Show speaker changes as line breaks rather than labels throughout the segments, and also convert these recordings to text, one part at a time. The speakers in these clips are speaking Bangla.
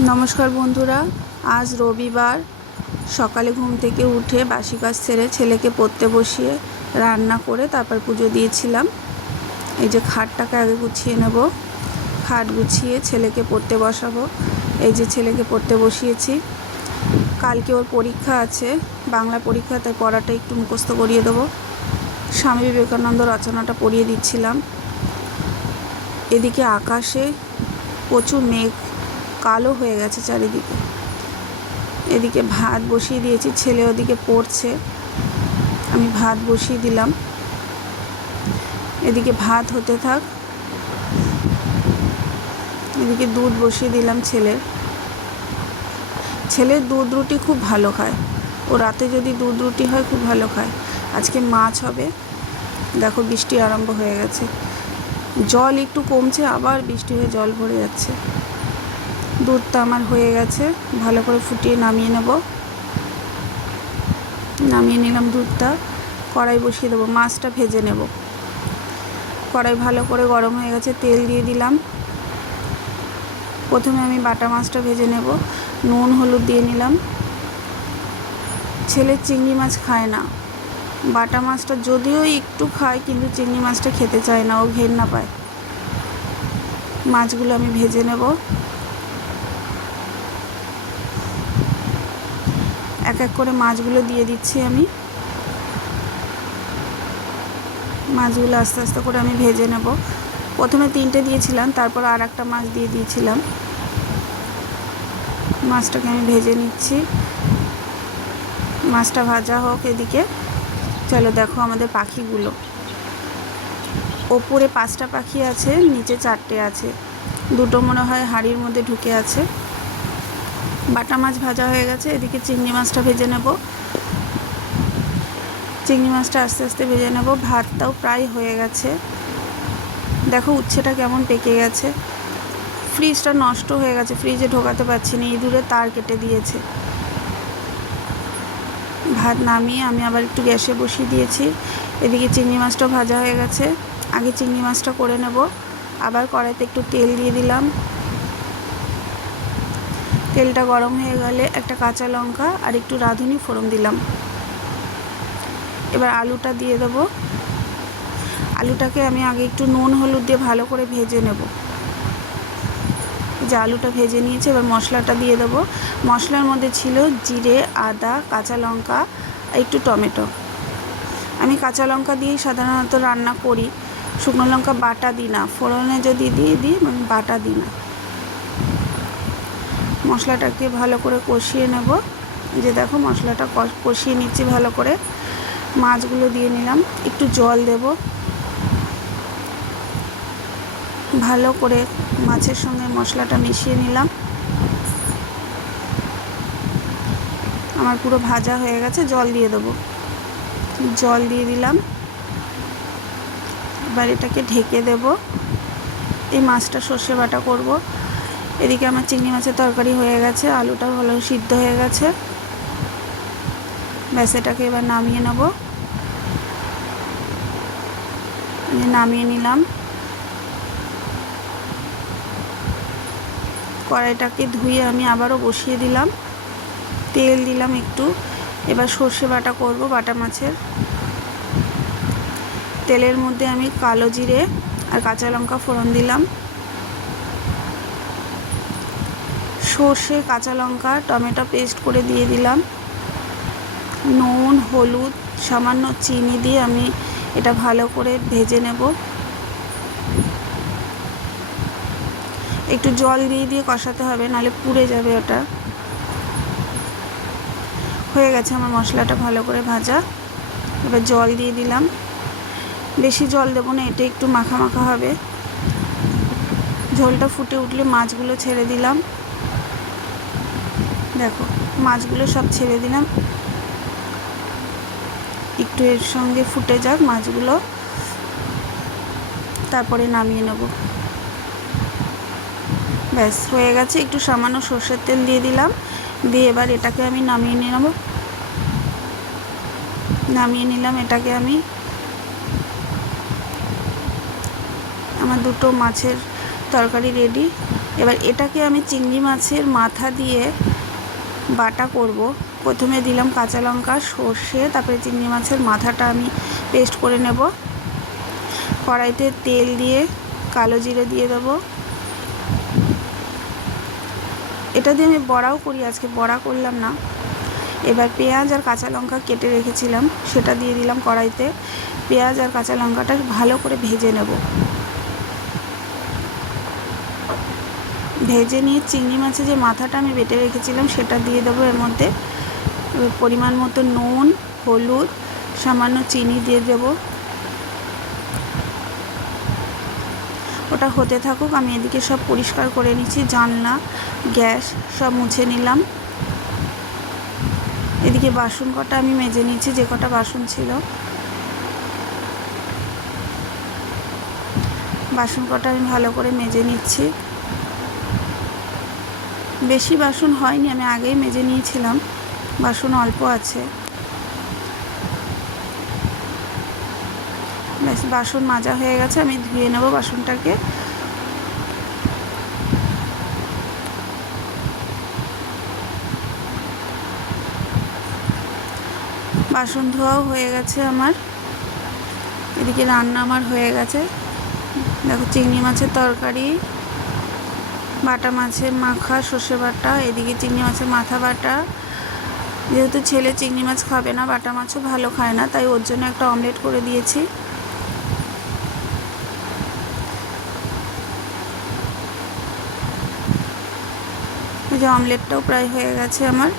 নমস্কার বন্ধুরা, আজ রবিবার। সকালে ঘুম থেকে উঠে বাসি কাজ সেরে ছেলেকে পড়তে বসিয়ে রান্না করে তারপর পুজো দিয়েছিলাম। এই যে খাটটাকে আগে গুছিয়ে নেব। খাট গুছিয়ে ছেলেকে পড়তে বসাবো। এই যে ছেলেকে পড়তে বসিয়েছি। কালকে ওর পরীক্ষা আছে, বাংলা পরীক্ষা, তাই পড়াটা একটু মুখস্থ করিয়ে দেবো। স্বামী বিবেকানন্দ রচনাটা পড়িয়ে দিচ্ছিলাম। এদিকে আকাশে প্রচুর মেঘ কালো হয়ে গেছে চারিদিকে। এদিকে ভাত বসিয়ে দিয়েছি, ছেলে ওদিকে পড়ছে। আমি ভাত বসিয়ে দিলাম। এদিকে ভাত হতে থাক। এদিকে দুধ বসিয়ে দিলাম ছেলের। ছেলের দুধ রুটি খুব ভালো খায়। ও রাতে যদি দুধ রুটি হয়, খুব ভালো খায়। আজকে মাছ হবে। দেখো বৃষ্টি আরম্ভ হয়ে গেছে। জল একটু কমছে, আবার বৃষ্টি হয়ে জল ভরে যাচ্ছে। দুধটা আমার হয়ে গেছে। ভালো করে ফুটিয়ে নামিয়ে নেব। নামিয়ে নিলাম দুধটা। কড়াই বসিয়ে দেবো, মাছটা ভেজে নেব। কড়াই ভালো করে গরম হয়ে গেছে, তেল দিয়ে দিলাম। প্রথমে আমি বাটা মাছটা ভেজে নেব। নুন, হলুদ দিয়ে নিলাম। ছেলে চিংড়ি মাছ খায় না। বাটা মাছটা যদিও একটু খায়, কিন্তু চিংড়ি মাছটা খেতে চায় না, ও ঘেন্না পায়। মাছগুলো আমি ভেজে নেব। এক এক করে মাছগুলো দিয়ে দিচ্ছি আমি। মাছগুলো আস্তে আস্তে করে আমি ভেজে নেব। প্রথমে তিনটে দিয়েছিলাম, তারপর আর একটা মাছ দিয়ে দিয়েছিলাম। মাছটাকে আমি ভেজে নিচ্ছি। মাছটা ভাজা হোক এদিকে। চলো দেখো আমাদের পাখিগুলো। ওপরে পাঁচটা পাখি আছে, নিচে চারটে আছে। দুটো মনে হয় হাঁড়ির মধ্যে ঢুকে আছে। বাটা মাছ ভাজা হয়ে গেছে, এদিকে চিংড়ি মাছটা ভেজে নেব। চিংড়ি মাছটা আস্তে আস্তে ভেজে নেব, ভাতটাও প্রায় হয়ে গেছে। দেখো উচ্ছেটা কেমন পেকে গেছে। ফ্রিজটা নষ্ট হয়ে গেছে, ফ্রিজে ঢোকাতে পারছি না, ইঁদুরে তার কেটে দিয়েছে। ভাত নামিয়ে আমি আবার একটু গ্যাসে বসিয়ে দিয়েছি। এদিকে চিংড়ি মাছটাও ভাজা হয়ে গেছে। আগে চিংড়ি মাছটা করে নেব। আবার কড়াইতে একটু তেল দিয়ে দিলাম। তেলটা গরম হয়ে গেলে একটা কাঁচা লঙ্কা আর একটু রাঁধুনি ফোড়ন দিলাম। এবার আলুটা দিয়ে দেবো। আলুটাকে আমি আগে একটু নুন, হলুদ দিয়ে ভালো করে ভেজে নেব। যে আলুটা ভেজে নিয়েছে, এবার মশলাটা দিয়ে দেবো। মশলার মধ্যে ছিল জিরে, আদা, কাঁচা লঙ্কা, একটু টমেটো। আমি কাঁচা লঙ্কা দিয়েই সাধারণত রান্না করি। শুকনো লঙ্কা বাটা দিই না। ফোড়নে যদি দিয়ে দিই মানে বাটা দিই না। মশলাটাকে ভালো করে কষিয়ে নেব। যে দেখো মশলাটা কষিয়ে নিচ্ছি ভালো করে। মাছগুলো দিয়ে নিলাম, একটু জল দেব। ভালো করে মাছের সঙ্গে মশলাটা মিশিয়ে নিলাম। আমার পুরো ভাজা হয়ে গেছে, জল দিয়ে দেবো। জল দিয়ে দিলাম। এবার এটাকে ঢেকে দেব। এই মাছটা সর্ষে বাটা করব। এদিকে আমার চিংড়ি মাছের তরকারি হয়ে গেছে আলুটা ভালো সিদ্ধ হয়ে গেছে। ব্যাস, এটাকে এবার নামিয়ে নেব। নামিয়ে নিলাম। কড়াইটাকে ধুয়ে আমি আবারও বসিয়ে দিলাম। তেল দিলাম একটু। এবার সর্ষে বাটা করব, বাটা মাছের। তেলের মধ্যে আমি কালো জিরে আর কাঁচা লঙ্কা ফোড়ন দিলাম। সর্ষে, কাঁচা লঙ্কা, টমেটো পেস্ট করে দিয়ে দিলাম। নুন, হলুদ, সামান্য চিনি দিয়ে আমি এটা ভালো করে ভেজে নেব। একটু জল দিয়ে দিয়ে কষাতে হবে, নাহলে পুড়ে যাবে ওটা। হয়ে গেছে আমার মশলাটা ভালো করে ভাজা। এবার জল দিয়ে দিলাম। বেশি জল দেবো না, এটা একটু মাখা মাখা হবে। ঝোলটা ফুটে উঠলে মাছগুলো ছেড়ে দিলাম। দেখো, মাছগুলো সব ছেড়ে দিলাম। একটু এর সঙ্গে ফুটে যাক মাছগুলো। তারপরে নামিয়ে নেব। ব্যাস, হয়ে গেছে। একটু সামান্য সর্ষের তেল দিয়ে দিলাম। দিয়ে এবার এটাকে আমি নামিয়ে নিয়ে নেব। নামিয়ে নিলাম এটাকে আমি। আমার দুটো মাছের তরকারি রেডি এবার এটাকে আমি চিংড়ি মাছের মাথা দিয়ে বাটা করব। প্রথমে দিলাম কাঁচা লঙ্কা, সর্ষে, তারপরে চিংড়ি মাছের মাথাটা আমি পেস্ট করে নেব। কড়াইতে তেল দিয়ে কালো জিরে দিয়ে দেবো। এটা দিয়ে আমি বড়াও করি, আজকে বড়া করলাম না। এবার পেঁয়াজ আর কাঁচা লঙ্কা কেটে রেখেছিলাম, সেটা দিয়ে দিলাম কড়াইতে। পেঁয়াজ আর কাঁচা লঙ্কাটা ভালো করে ভেজে নেব। ভেজে নিয়ে চিংড়ি মাছের যে মাথাটা আমি বেটে রেখেছিলাম, সেটা দিয়ে দেবো এর মধ্যে। পরিমাণ মতো নুন, হলুদ, সামান্য চিনি দিয়ে দেবো। ওটা হতে থাকুক, আমি এদিকে সব পরিষ্কার করে নিচ্ছি, জানলা, গ্যাস সব মুছে নিলাম। এদিকে বাসন কটা আমি মেজে নিচ্ছি যে কটা বাসন ছিল। বাসন কটা আমি ভালো করে মেজে নিচ্ছি। বেশি বাসন হয়নি, আমি আগেই মেজে নিয়েছিলাম। বাসন অল্প আছে। ব্যাস, বাসন মাজা হয়ে গেছে, আমি ধুয়ে নেব বাসনটাকে। বাসন ধোয়াও হয়ে গেছে আমার। এদিকে রান্না আমার হয়ে গেছে। দেখো, চিংড়ি মাছের তরকারি। বাটা মাছের মাখা, সর্ষে বাটা, এদিকে চিংড়ি মাছের মাথা বাটা। যেহেতু ছেলে চিংড়ি মাছ খাবে না, বাটা মাছও ভালো খায় না, তাই ওর জন্য একটা অমলেট করে দিয়েছি। যে অমলেটটাও প্রায় হয়ে গেছে আমার।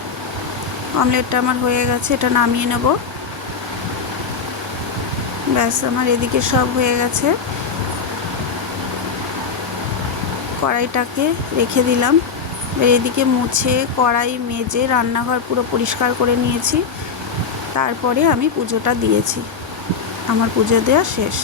অমলেটটা আমার হয়ে গেছে, এটা নামিয়ে নেব। ব্যাস, আমার এদিকে সব হয়ে গেছে। কড়াইটাকে রেখে দিলাম। এদিকে মুছে, কড়াই মেজে, রান্নাঘর পুরো পরিষ্কার করে নিয়েছি। তারপরে আমি পুজোটা দিয়েছি। আমার পুজো দেওয়া শেষ।